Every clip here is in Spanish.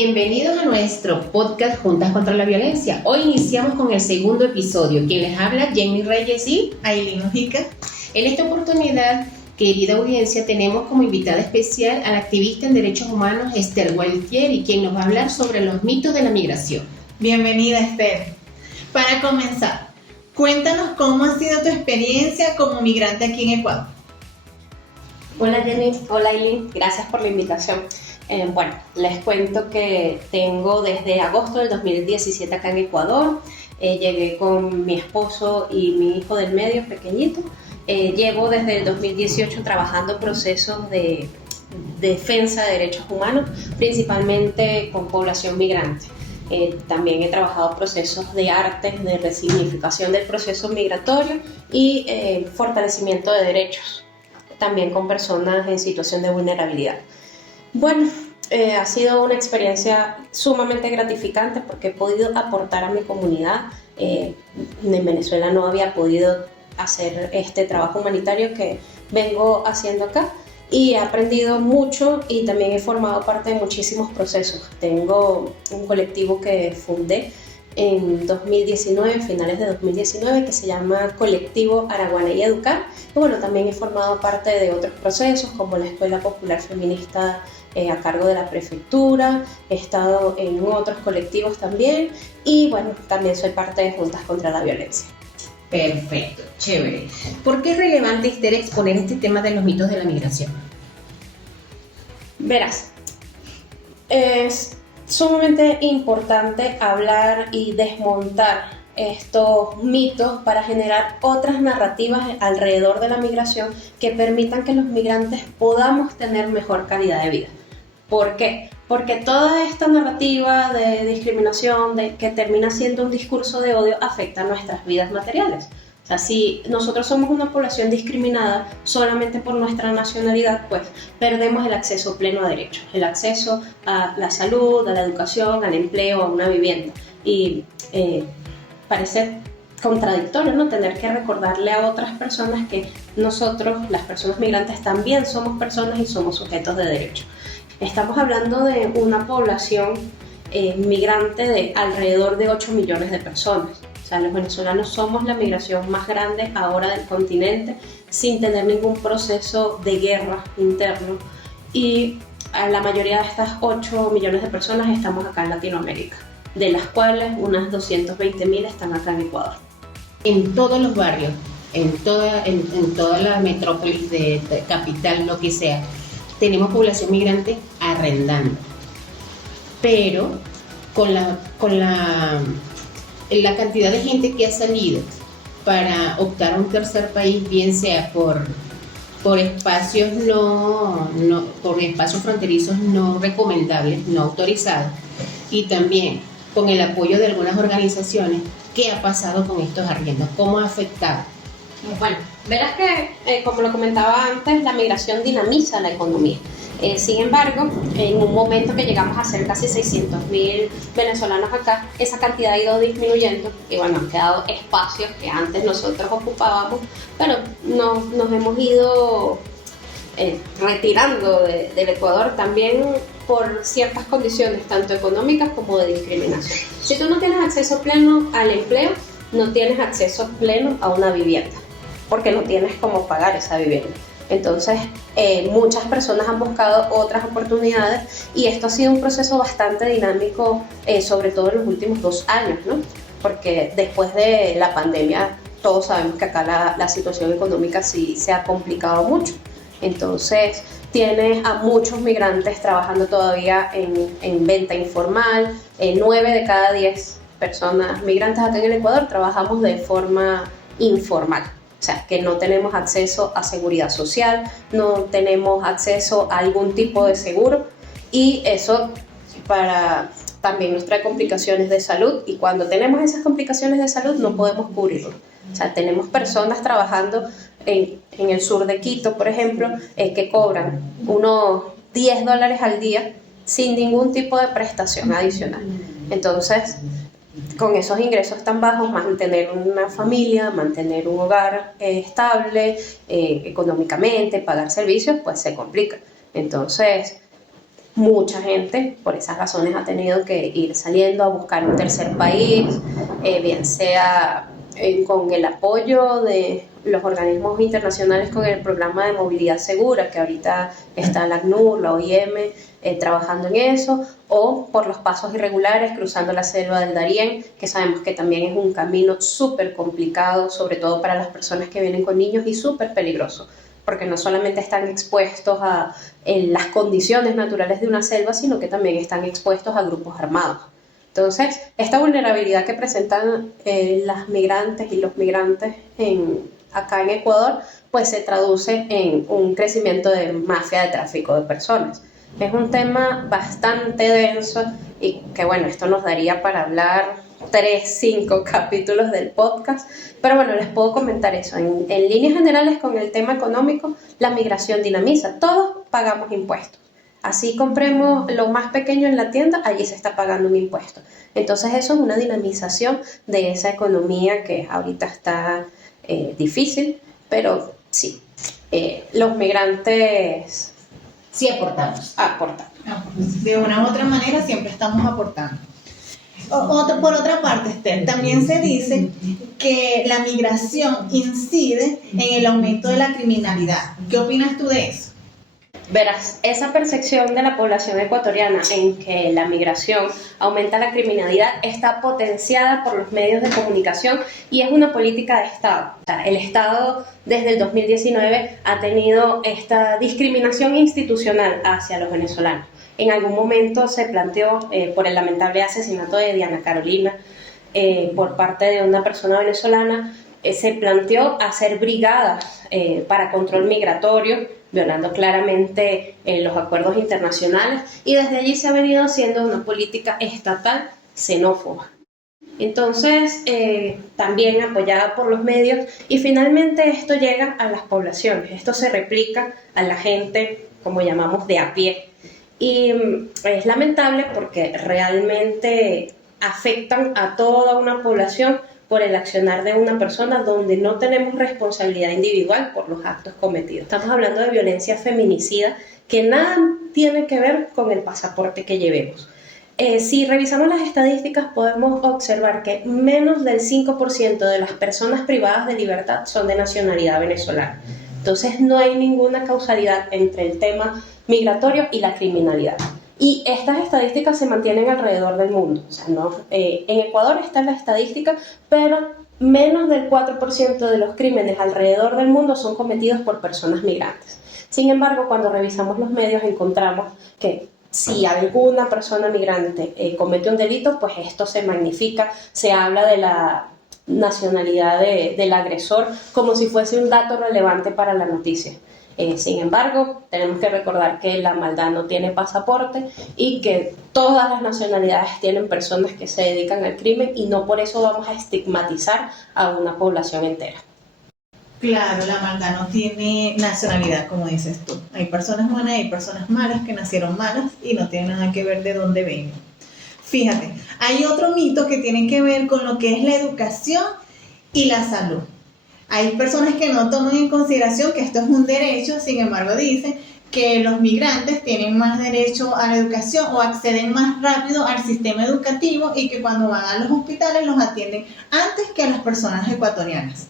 Bienvenidos a nuestro podcast Juntas contra la Violencia. Hoy iniciamos con el segundo episodio. Quien les habla, Jenny Reyes y Ailín Mujica. En esta oportunidad, querida audiencia, tenemos como invitada especial a la activista en derechos humanos Esther Gualtieri, quien nos va a hablar sobre los mitos de la migración. Bienvenida, Esther. Para comenzar, cuéntanos cómo ha sido tu experiencia como migrante aquí en Ecuador. Hola Jenny, hola Ailín, gracias por la invitación. Bueno, les cuento que tengo desde agosto del 2017 acá en Ecuador. Llegué con mi esposo y mi hijo del medio, pequeñito. Llevo desde el 2018 trabajando procesos de defensa de derechos humanos, principalmente con población migrante. También he trabajado procesos de arte, de resignificación del proceso migratorio y fortalecimiento de derechos, también con personas en situación de vulnerabilidad. Bueno, ha sido una experiencia sumamente gratificante porque he podido aportar a mi comunidad. En Venezuela no había podido hacer este trabajo humanitario que vengo haciendo acá y he aprendido mucho y también he formado parte de muchísimos procesos. Tengo un colectivo que fundé en 2019, finales de 2019, que se llama Colectivo Araguaney Educar. Y bueno, también he formado parte de otros procesos como la Escuela Popular Feminista a cargo de la prefectura, he estado en otros colectivos también y bueno, también soy parte de Juntas contra la Violencia. Perfecto, chévere. ¿Por qué es relevante, Esther, exponer este tema de los mitos de la migración? Verás, es sumamente importante hablar y desmontar estos mitos para generar otras narrativas alrededor de la migración que permitan que los migrantes podamos tener mejor calidad de vida. ¿Por qué? Porque toda esta narrativa de discriminación, que termina siendo un discurso de odio, afecta a nuestras vidas materiales. O sea, si nosotros somos una población discriminada solamente por nuestra nacionalidad, pues perdemos el acceso pleno a derechos, el acceso a la salud, a la educación, al empleo, a una vivienda. Y parece contradictorio, ¿no? Tener que recordarle a otras personas que nosotros, las personas migrantes, también somos personas y somos sujetos de derechos. Estamos hablando de una población migrante de alrededor de 8 millones de personas. O sea, los venezolanos somos la migración más grande ahora del continente sin tener ningún proceso de guerra interno. Y a la mayoría de estas 8 millones de personas estamos acá en Latinoamérica, de las cuales unas 220.000 están acá en Ecuador. En todos los barrios, en toda la metrópolis de capital, lo que sea, tenemos población migrante arrendando, pero con la cantidad de gente que ha salido para optar a un tercer país, bien sea por espacios por espacios fronterizos no recomendables, no autorizados, y también con el apoyo de algunas organizaciones, ¿qué ha pasado con estos arriendos? ¿Cómo ha afectado? Bueno, verás que, como lo comentaba antes, la migración dinamiza la economía. Sin embargo, en un momento que llegamos a ser casi 600.000 venezolanos acá, esa cantidad ha ido disminuyendo y bueno, han quedado espacios que antes nosotros ocupábamos, pero nos hemos ido retirando del Ecuador también por ciertas condiciones, tanto económicas como de discriminación. Si tú no tienes acceso pleno al empleo, no tienes acceso pleno a una vivienda, porque no tienes cómo pagar esa vivienda. Entonces, muchas personas han buscado otras oportunidades y esto ha sido un proceso bastante dinámico, sobre todo en los últimos 2 años, ¿no? Porque después de la pandemia, todos sabemos que acá la situación económica sí se ha complicado mucho. Entonces, tienes a muchos migrantes trabajando todavía en venta informal. 9 de cada 10 personas migrantes acá en el Ecuador trabajamos de forma informal. O sea, que no tenemos acceso a seguridad social, no tenemos acceso a algún tipo de seguro y eso también nos trae complicaciones de salud y cuando tenemos esas complicaciones de salud no podemos cubrirlo. O sea, tenemos personas trabajando en el sur de Quito, por ejemplo, que cobran unos $10 al día sin ningún tipo de prestación adicional. Entonces, con esos ingresos tan bajos, mantener una familia, mantener un hogar estable económicamente, pagar servicios, pues se complica. Entonces, mucha gente por esas razones ha tenido que ir saliendo a buscar un tercer país, bien sea con el apoyo de los organismos internacionales con el programa de movilidad segura, que ahorita está la ACNUR, la OIM, trabajando en eso, o por los pasos irregulares cruzando la selva del Darién, que sabemos que también es un camino súper complicado, sobre todo para las personas que vienen con niños, y súper peligroso, porque no solamente están expuestos a las condiciones naturales de una selva, sino que también están expuestos a grupos armados. Entonces, esta vulnerabilidad que presentan las migrantes y los migrantes acá en Ecuador, pues se traduce en un crecimiento de mafia de tráfico de personas. Es un tema bastante denso y que bueno, esto nos daría para hablar 3, 5 capítulos del podcast, pero bueno, les puedo comentar eso. En líneas generales, con el tema económico, la migración dinamiza. Todos pagamos impuestos. Así compremos lo más pequeño en la tienda, allí se está pagando un impuesto. Entonces eso es una dinamización de esa economía que ahorita está difícil, pero sí, los migrantes Sí aportamos. aportan. De una u otra manera siempre estamos aportando. Por otra parte, Esther, también se dice que la migración incide en el aumento de la criminalidad. ¿Qué opinas tú de eso? Verás, esa percepción de la población ecuatoriana en que la migración aumenta la criminalidad está potenciada por los medios de comunicación y es una política de Estado. O sea, el Estado desde el 2019 ha tenido esta discriminación institucional hacia los venezolanos. En algún momento se planteó por el lamentable asesinato de Diana Carolina por parte de una persona venezolana, se planteó hacer brigadas para control migratorio, violando claramente los acuerdos internacionales, y desde allí se ha venido haciendo una política estatal xenófoba. Entonces, también apoyada por los medios, y finalmente esto llega a las poblaciones, esto se replica a la gente, como llamamos, de a pie. Y es lamentable porque realmente afectan a toda una población por el accionar de una persona donde no tenemos responsabilidad individual por los actos cometidos. Estamos hablando de violencia feminicida que nada tiene que ver con el pasaporte que llevemos. Si revisamos las estadísticas podemos observar que menos del 5% de las personas privadas de libertad son de nacionalidad venezolana. Entonces no hay ninguna causalidad entre el tema migratorio y la criminalidad. Y estas estadísticas se mantienen alrededor del mundo. O sea, en Ecuador está la estadística, pero menos del 4% de los crímenes alrededor del mundo son cometidos por personas migrantes. Sin embargo, cuando revisamos los medios encontramos que si alguna persona migrante comete un delito, pues esto se magnifica, se habla de la nacionalidad del agresor como si fuese un dato relevante para la noticia. Sin embargo, tenemos que recordar que la maldad no tiene pasaporte y que todas las nacionalidades tienen personas que se dedican al crimen y no por eso vamos a estigmatizar a una población entera. Claro, la maldad no tiene nacionalidad, como dices tú. Hay personas buenas y hay personas malas que nacieron malas y no tienen nada que ver de dónde vengan. Fíjate, hay otro mito que tiene que ver con lo que es la educación y la salud. Hay personas que no toman en consideración que esto es un derecho, sin embargo dicen que los migrantes tienen más derecho a la educación o acceden más rápido al sistema educativo y que cuando van a los hospitales los atienden antes que a las personas ecuatorianas.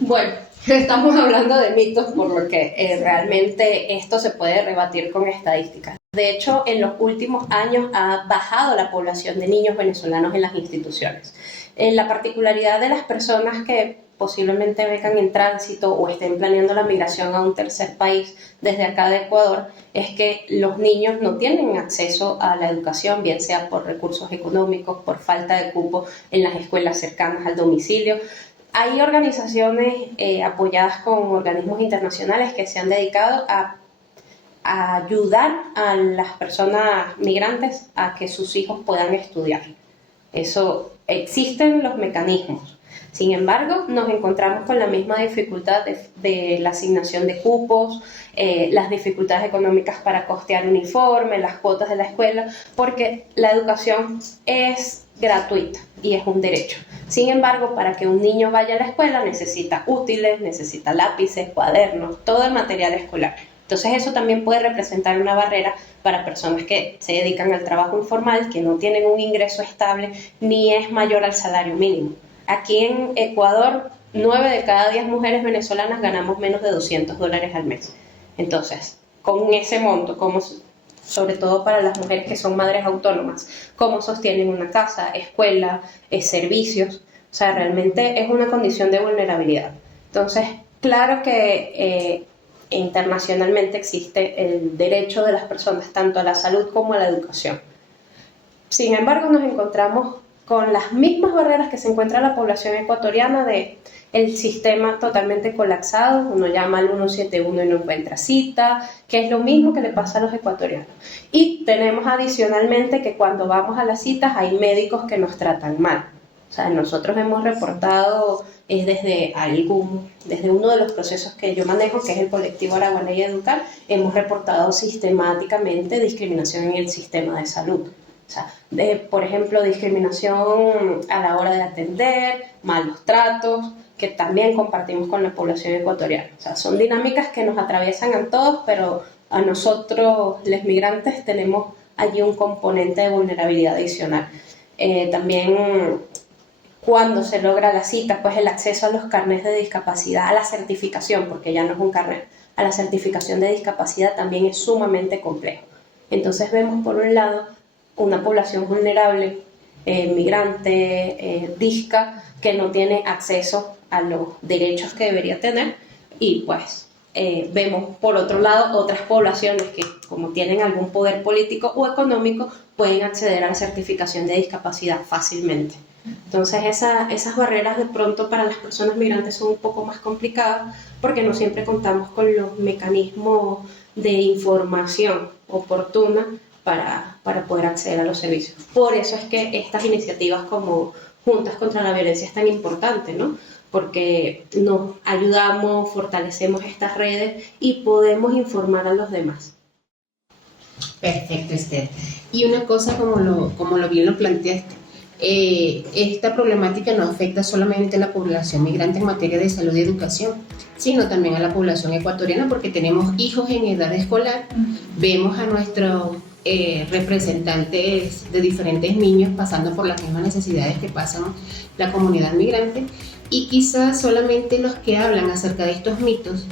Bueno, estamos hablando de mitos, por lo que realmente esto se puede rebatir con estadísticas. De hecho, en los últimos años ha bajado la población de niños venezolanos en las instituciones. La particularidad de las personas que posiblemente vengan en tránsito o estén planeando la migración a un tercer país desde acá de Ecuador es que los niños no tienen acceso a la educación, bien sea por recursos económicos, por falta de cupo en las escuelas cercanas al domicilio. Hay organizaciones apoyadas con organismos internacionales que se han dedicado a ayudar a las personas migrantes a que sus hijos puedan estudiar. Eso, existen los mecanismos. Sin embargo, nos encontramos con la misma dificultad de la asignación de cupos, las dificultades económicas para costear uniforme, las cuotas de la escuela, porque la educación es gratuita y es un derecho. Sin embargo, para que un niño vaya a la escuela necesita útiles, necesita lápices, cuadernos, todo el material escolar. Entonces eso también puede representar una barrera para personas que se dedican al trabajo informal, que no tienen un ingreso estable ni es mayor al salario mínimo. Aquí en Ecuador, 9 de cada 10 mujeres venezolanas ganamos menos de $200 al mes. Entonces, con ese monto, sobre todo para las mujeres que son madres autónomas, cómo sostienen una casa, escuela, servicios, o sea, realmente es una condición de vulnerabilidad. Entonces, claro que internacionalmente existe el derecho de las personas tanto a la salud como a la educación. Sin embargo, nos encontramos con las mismas barreras que se encuentra la población ecuatoriana de el sistema totalmente colapsado, uno llama al 171 y no encuentra cita, que es lo mismo que le pasa a los ecuatorianos. Y tenemos adicionalmente que cuando vamos a las citas hay médicos que nos tratan mal. O sea, nosotros hemos reportado desde uno de los procesos que yo manejo, que es el colectivo Araguaney Educar, hemos reportado sistemáticamente discriminación en el sistema de salud. O sea, por ejemplo, discriminación a la hora de atender, malos tratos, que también compartimos con la población ecuatoriana. O sea, son dinámicas que nos atraviesan a todos, pero a nosotros, los migrantes, tenemos allí un componente de vulnerabilidad adicional. También cuando se logra la cita, pues el acceso a los carnets de discapacidad, a la certificación, porque ya no es un carnet, a la certificación de discapacidad también es sumamente complejo. Entonces vemos por un lado una población vulnerable, migrante, disca, que no tiene acceso a los derechos que debería tener, y pues vemos por otro lado otras poblaciones que, como tienen algún poder político o económico, pueden acceder a la certificación de discapacidad fácilmente. Entonces esas barreras de pronto para las personas migrantes son un poco más complicadas porque no siempre contamos con los mecanismos de información oportuna para poder acceder a los servicios. Por eso es que estas iniciativas como Juntas contra la Violencia es tan importante, ¿no? Porque nos ayudamos, fortalecemos estas redes y podemos informar a los demás. Perfecto, Esther. Y una cosa, como lo bien lo planteaste, esta problemática no afecta solamente a la población migrante en materia de salud y educación, sino también a la población ecuatoriana, porque tenemos hijos en edad escolar, vemos a nuestros representantes de diferentes niños pasando por las mismas necesidades que pasan la comunidad migrante, y quizás solamente los que hablan acerca de estos mitos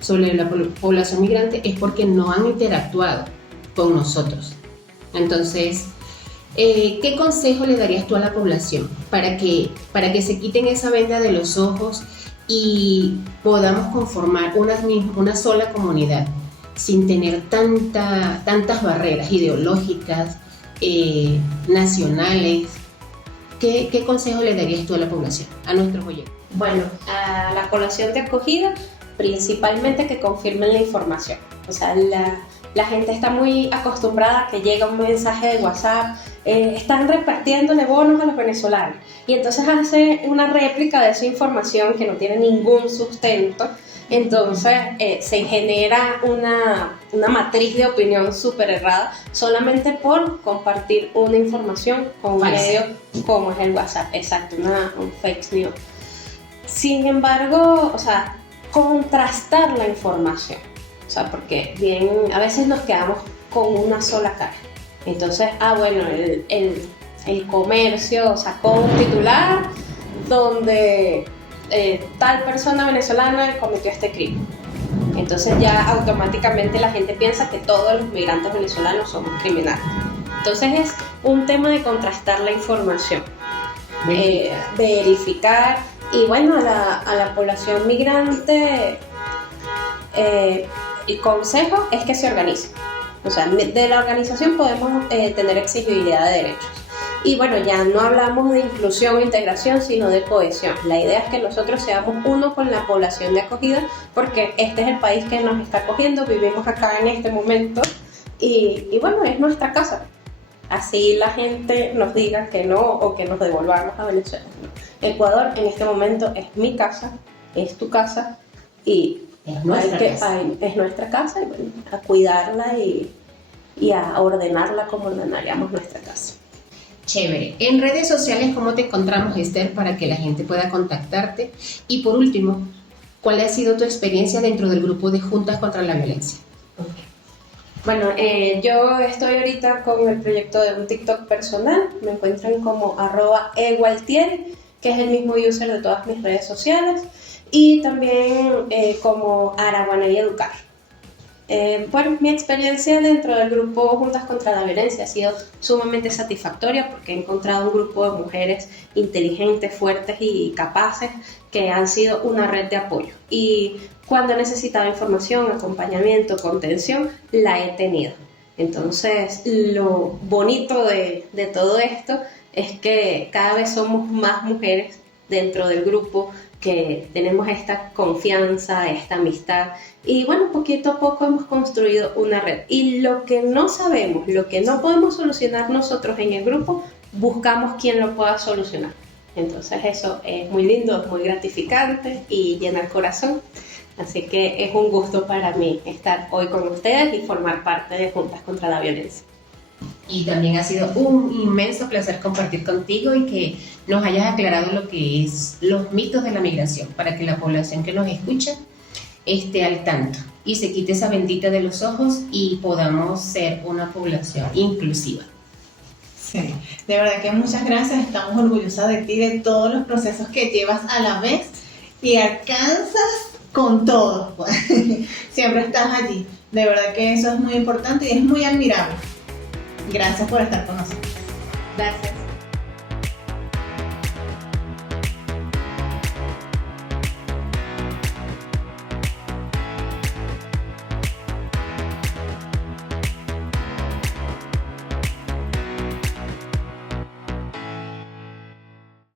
sobre la población migrante es porque no han interactuado con nosotros. Entonces, ¿qué consejo le darías tú a la población para que se quiten esa venda de los ojos y podamos conformar una sola comunidad sin tener tantas barreras ideológicas, nacionales? ¿Qué consejo le darías tú a la población, a nuestros oyentes? Bueno, a la población de acogida, principalmente que confirmen la información. O sea, la gente está muy acostumbrada a que llega un mensaje de WhatsApp, están repartiéndole bonos a los venezolanos, y entonces hace una réplica de esa información que no tiene ningún sustento. Entonces se genera una matriz de opinión súper errada solamente por compartir una información con un medio como es el WhatsApp. Exacto, un fake news. Sin embargo, o sea, contrastar la información. O sea, porque bien, a veces nos quedamos con una sola cara. Entonces, bueno, el comercio sacó un titular donde tal persona venezolana cometió este crimen. Entonces ya automáticamente la gente piensa que todos los migrantes venezolanos somos criminales. Entonces es un tema de contrastar la información, verificar. Y bueno, a la población migrante, el consejo es que se organice. O sea, de la organización podemos tener exigibilidad de derechos. Y bueno, ya no hablamos de inclusión o integración, sino de cohesión. La idea es que nosotros seamos uno con la población de acogida, porque este es el país que nos está acogiendo, vivimos acá en este momento y bueno, es nuestra casa. Así la gente nos diga que no o que nos devolvamos a Venezuela. Ecuador en este momento es mi casa, es tu casa y es nuestra casa, y bueno, a cuidarla y a ordenarla como ordenaríamos nuestra casa. Chévere. En redes sociales, ¿cómo te encontramos, Esther, para que la gente pueda contactarte? Y por último, ¿Cuál ha sido tu experiencia dentro del grupo de Juntas contra la Violencia? Bueno, yo estoy ahorita con el proyecto de un TikTok personal, me encuentran como @egualtieri, que es el mismo user de todas mis redes sociales, y también como Araguanay Educar. Bueno, mi experiencia dentro del grupo Juntas contra la Violencia ha sido sumamente satisfactoria porque he encontrado un grupo de mujeres inteligentes, fuertes y capaces que han sido una red de apoyo. Y cuando he necesitado información, acompañamiento, contención, la he tenido. Entonces, lo bonito de todo esto es que cada vez somos más mujeres dentro del grupo, que tenemos esta confianza, esta amistad, y bueno, poquito a poco hemos construido una red. Y lo que no sabemos, lo que no podemos solucionar nosotros en el grupo, buscamos quien lo pueda solucionar. Entonces eso es muy lindo, es muy gratificante y llena el corazón. Así que es un gusto para mí estar hoy con ustedes y formar parte de Juntas contra la Violencia. Y también ha sido un inmenso placer compartir contigo y que nos hayas aclarado lo que es los mitos de la migración, para que la población que nos escucha esté al tanto y se quite esa bendita de los ojos y podamos ser una población inclusiva. Sí, de verdad que muchas gracias, estamos orgullosas de ti, de todos los procesos que llevas a la vez y alcanzas con todo, pues. Siempre estás allí, de verdad que eso es muy importante y es muy admirable. Gracias por estar con nosotros. Gracias.